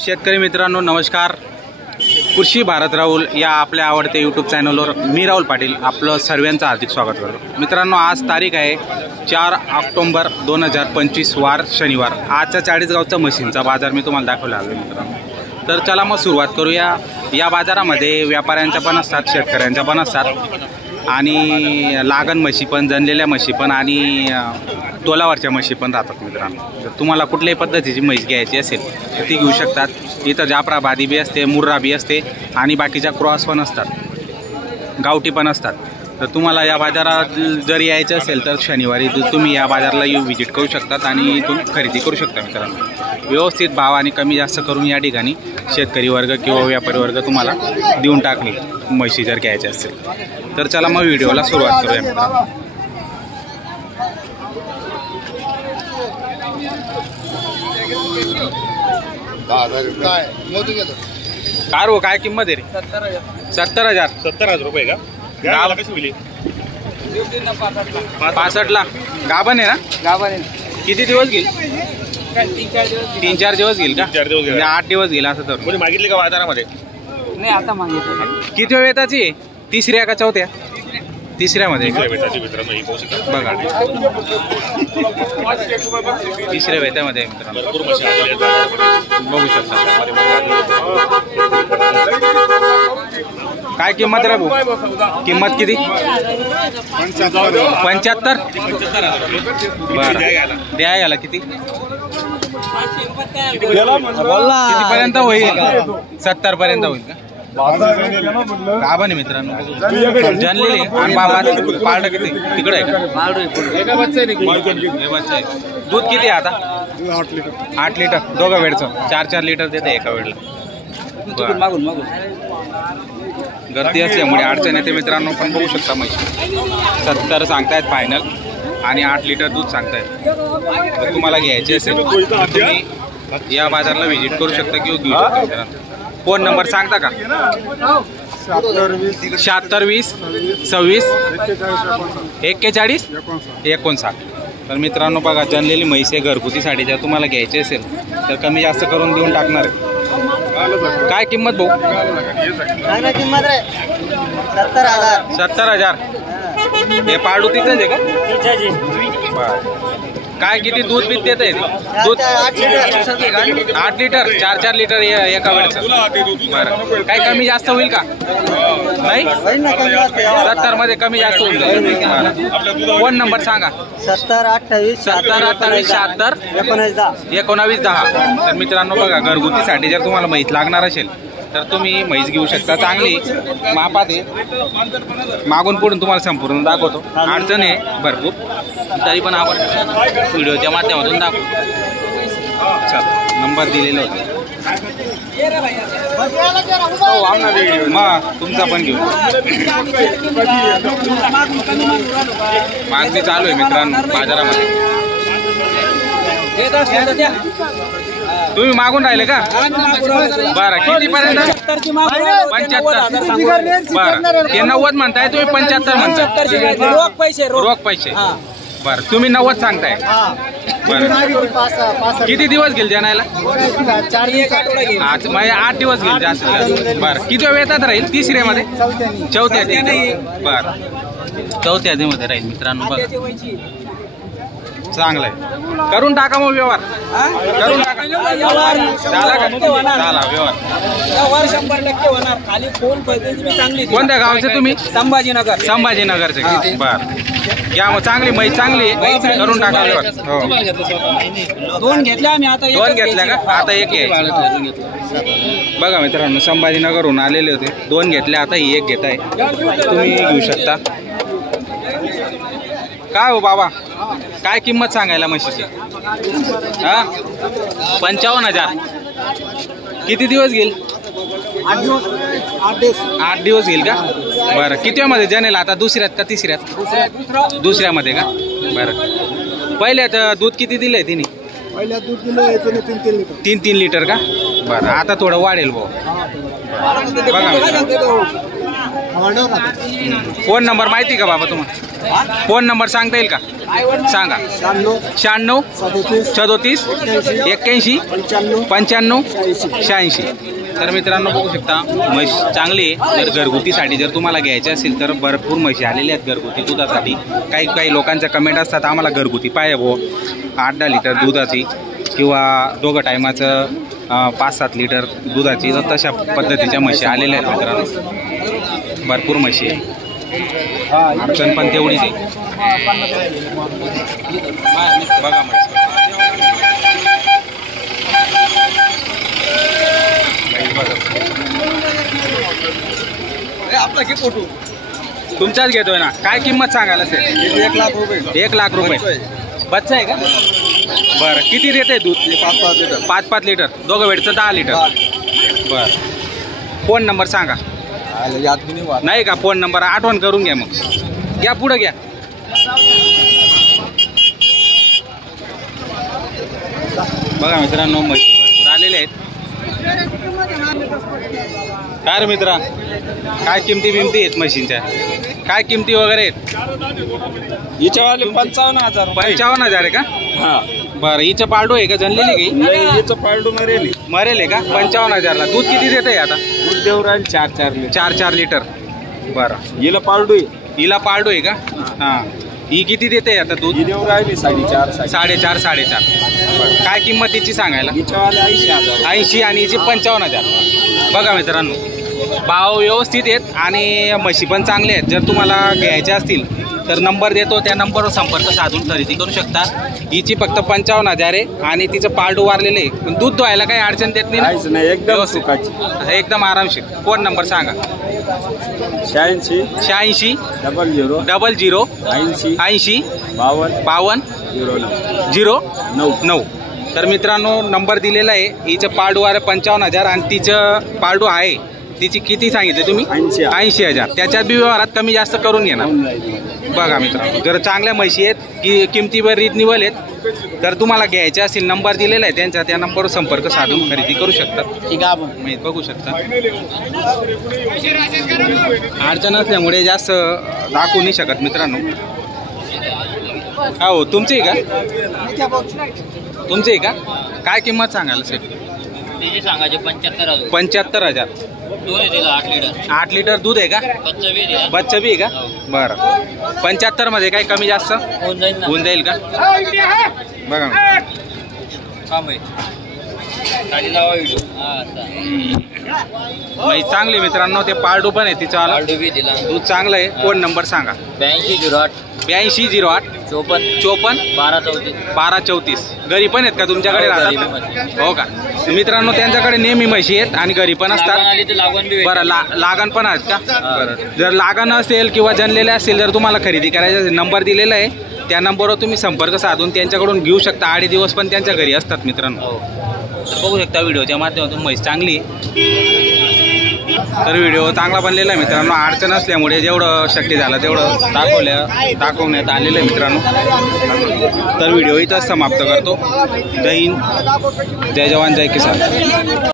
शेतकरी मित्रांनो नमस्कार. कृषी भारत राहुल या आपल्या आवडत्या यूट्यूब चॅनलवर मी राहुल पाटील आपलं सर्वांचं हार्दिक स्वागत करतो. मित्रांनो आज तारीख आहे 4 ऑक्टोबर 2025 वार शनिवार. आजच्या चाळीसगावचा म्हशींचा बाजार मी तुम्हाला दाखवला आहे मित्रांनो. तर चला मग सुरुवात करूया. या बाजारामध्ये व्यापाऱ्यांच्या पण असतात, शेतकऱ्यांच्या पण असतात आणि लागण म्हशी पण, जनलेल्या म्हशी पण आणि तोलावरच्या म्हशी पण राहतात मित्रांनो. जर तुम्हाला कुठल्याही पद्धतीची म्हैस घ्यायची असेल तर ती घेऊ शकतात. इथं जाफराबादी बी असते, मुर्रा बी असते आणि बाकीच्या क्रॉस पण असतात, गावठी पण असतात. तर तुम्हाला या बाजारात जर यायचं असेल तर शनिवारी तुम्ही या बाजाराला येऊ व्हिजिट करू शकतात आणि इथून खरेदी करू शकता मित्रांनो. व्यवस्थित भाव आणि कमी जास्त करून या ठिकाणी शेतकरी वर्ग किंवा व्यापारी वर्ग तुम्हाला देऊन टाकले म्हशी जर घ्यायचे असेल तर. चला मग व्हिडिओला सुरुवात करूया मित्रांनो. काय रो काय किंमत आहे रे? 70,000. 70,000 रुपये का? गावाला कशी होईल? 65ला गाभण आहे ना? गावाने किती दिवस घेईल? 3-4 दिवस घेईल का? 4 दिवस गेले. 8 दिवस घेईल असं तर. कोणी मागितले का बाजारामध्ये? नाही आता मागितलं. किती वेताची आहे? तिसऱ्या का चौथ्या? तिसऱ्यामध्ये का? मित्रांनो ही पाहू शकता. बघा तिसऱ्या वेतामध्ये आहे मित्रांनो. भरपूर म्हशी आपल्या बाजारामध्ये. बघू शकता. काय किंमत रे भाऊ? किंमत किती? 75. बरं द्या याला किती? कितीपर्यंत होईल? 70 पर्यंत होईल का? गाभण आहे मित्रांनो, जनलेली आणि बाबा पाळलं किती तिकडे आहे का? बच्चा आहे. दूध किती आहे आता? 8 लिटर. दोघं वेळचं 4-4 लिटर देते एका वेळेला. मागून मागून गर्दी असल्यामुळे अडचण येते मित्रांनो. पण बघू शकता म्हशी 70 सांगतायत फायनल आणि 8 लिटर दूध सांगतायत. तर तुम्हाला घ्यायचे असेल तर तुम्ही या बाजारला व्हिजिट करू शकता किंवा घेऊ शकता मित्रांनो. फोन नंबर सांगता का? 76 20 26 41 59. तर मित्रांनो बघा जनलेली म्हैस आहे घरगुतीसाठी. जर तुम्हाला घ्यायची असेल तर कमी जास्त करून देऊन टाकणार आहे. काय किंमत भाऊ? किंमत 70,000. 70,000. हे पाळू तिथंच आहे का? बरं. काय किती दूध बीत देत आहे? दूध 8 लिटर 4-4 लिटर एका वेळेचं. बरं काय कमी जास्त होईल का? नाही 70 मध्ये कमी जास्त होईल. फोन नंबर सांगा. 70 28 76 19 10. तर मित्रांनो बघा घरगुतीसाठी जर तुम्हाला म्हैस लागणार असेल तर तुम्ही म्हैस घेऊ शकता. चांगली मापात आहे. मागून पुढून तुम्हाला संपूर्ण दाखवतो. अडचण आहे भरपूर तरी पण आपण व्हिडिओच्या माध्यमातून दाखवू. चल नंबर दिलेला होता मग तुमचा पण घेऊ. मागणी चालू आहे मित्रांनो बाजारामध्ये. तुम्ही मागून राहिले का? बरं किती पर्यंत? 75. बरं ते 90 म्हणताय, तुम्ही 75 म्हणताय. रोख पैसे. बरं तुम्ही 90 सांगताय. बरं किती दिवस घेईल जनायला? 8 दिवस घेईल जास्त. बरं किती वेळात राहील? तिसऱ्यामध्ये? चौथ्या. बरं चौथ्या मध्ये राहील मित्रांनो. बघा चांगलं आहे. करून टाका मग व्यवहार. करून टाका. झाला का? झाला व्यवहार. 100% होणार. खाली फोन पद्धती चांगली. कोणत्या गावचे तुम्ही? संभाजीनगर. संभाजीनगरचे. बरं घ्या मग. चांगली म्हैस चांगली करून टाका व्यवहार. हो 2 घेतल्या आम्ही. आता 2 घेतल्या का? आता 1 घ्यायची. बघा मित्रांनो संभाजीनगरहून आलेले होते. 2 घेतल्या आता ही 1 घेत आहे. तुम्ही घेऊ शकता. काय हो बाबा काय किंमत सांगायला म्हशीची? हा 55,000. किती दिवस घेईल? 8 दिवस घेईल का? बरं किती मध्ये जनेल आता? दुसऱ्यात का तिसऱ्यात? दुसऱ्यामध्ये का? बरं पहिल्यात दूध किती दिलंय तिने? पहिल्या दूध दिलं 3-3 लिटर. 3-3 लिटर का? बरं आता थोडं वाढेल भाऊ. बघा मित्रांनो. फोन नंबर माहिती का बाबा तुम्हाला? फोन नंबर सांगता येईल का? सांगा. 96 37 81 95 86. तर मित्रांनो बघू शकता म्हैस चांगली आहे. जर घरगुतीसाठी जर तुम्हाला घ्यायचे असेल तर भरपूर म्हशी आलेल्या आहेत घरगुती दुधासाठी. काही लोकांच्या कमेंट असतात आम्हाला घरगुती पाहिजे भाऊ 8-10 लिटर दुधाची किंवा दोघं टायमाचं 5-7 लिटर दुधाची. तर तशा पद्धतीच्या म्हशी आलेल्या आहेत मित्रांनो. भरपूर म्हशी आहे. अडचण पण तेवढीच आहे. बघा म्हशी तुमचाच घेतोय ना. काय किंमत सांगायला सर? 1 लाख रुपये. 1 लाख रुपये. बच्चा आहे का? बरं किती देते दूध? 5-5 लिटर. 5-5 लिटर. दोघं वेळचं 10 लिटर. बरं फोन नंबर सांगा. याद बी नाही वाट. नाही का? फोन नंबर आठवण करून घ्या. मग घ्या पुढं घ्या. बघा मित्रांनो म्हशी भरपूर आलेले आहेत. काय रे मित्रा काय किमती आहेत म्हशींच्या? काय किमती वगैरे आहेत? हिच्यावाले 55,000. 55,000 आहे का? हा. बरं हिचं पारडू आहे का? जनलेली का? हिचं पारडू मरेल. मरेल आहे का? 55,000ला दूध किती देते आता? दूध देऊ राहील 4-4 लिटर. 4-4 लिटर. बरं हिला पारडू आहे. हिला पारडू आहे का? हां ही किती देते आता दूध? ही देऊ राहिली 4.5. 4.5. बरं काय किंमतीची सांगायला? हिच्यावाले 80,000. 80 आणि हिची 55,000. बघा मित्रांनो भाव व्यवस्थित आहेत आणि म्हशी पण चांगले आहेत. जर तुम्हाला घ्यायचे असतील तर नंबर देतो त्या नंबरवर संपर्क साधून खरेदी करू शकता. हिची फक्त 55,000 आहे आणि तिचं पारडू वारलेलं आहे. पण दूध धुवायला काही अडचण देत नाही. एकदम व्यवस्थित. सुखाची. एकदम आरामशीर. फोन नंबर सांगा. 86 86 00 00 80 80 52 52 09. तर मित्रांनो नंबर दिलेला आहे. हिचं पारडू आहे 55,000 आणि तिचं पारडू आहे तिची किती सांगितले तुम्ही? 80,000. त्याच्यात बी व्यवहारात कमी जास्त करून घेणार. बघा मित्रांनो जर चांगल्या म्हशी आहेत की किमतीवर रिजनेबल आहेत तर तुम्हाला घ्यायचे असतील नंबर दिलेला आहे त्यांचा त्या नंबरवर संपर्क साधून खरेदी करू शकता. ठीक आहे बघू शकता. अडचण असल्यामुळे जास्त दाखवू नाही शकत मित्रांनो. हो तुमची आहे का? तुमची आहे का? काय किंमत सांगायला साहेब? सांगायचे 75,000. 75,000. 8 लिटर दूध आहे का? बच्चा बी आहे का? बरं 75 मध्ये काही कमी जास्त होऊन जाईल का? बघा चांगली मित्रांनो ते पारडू पण आहे तिचा दूध चांगलं आहे. फोन नंबर सांगा. 82 08 54 12 34. घरी पण आहेत का तुमच्याकडे राहतात? हो का? मित्रांनो त्यांच्याकडे नेहमी म्हशी आहेत आणि घरी पण असतात. बरं लागण पण आहेत का? बरं जर लागण असेल किंवा जनलेले असेल जर तुम्हाला खरेदी करायचे असेल नंबर दिलेला आहे त्या नंबरवर तुम्ही संपर्क साधून त्यांच्याकडून घेऊ शकता. 8 दिवस पण त्यांच्या घरी असतात मित्रांनो. बघू शकता व्हिडिओच्या माध्यमातून म्हैस चांगली. तर व्हिडिओ चांगला बनलेला आहे मित्रांनो. अडचण असल्यामुळे जेवढं शक्य झालं तेवढं दाखवण्यात आलेलं आहे मित्रांनो. तर व्हिडिओ इथंच समाप्त करतो. जय हिंद जय जवान जय किसान.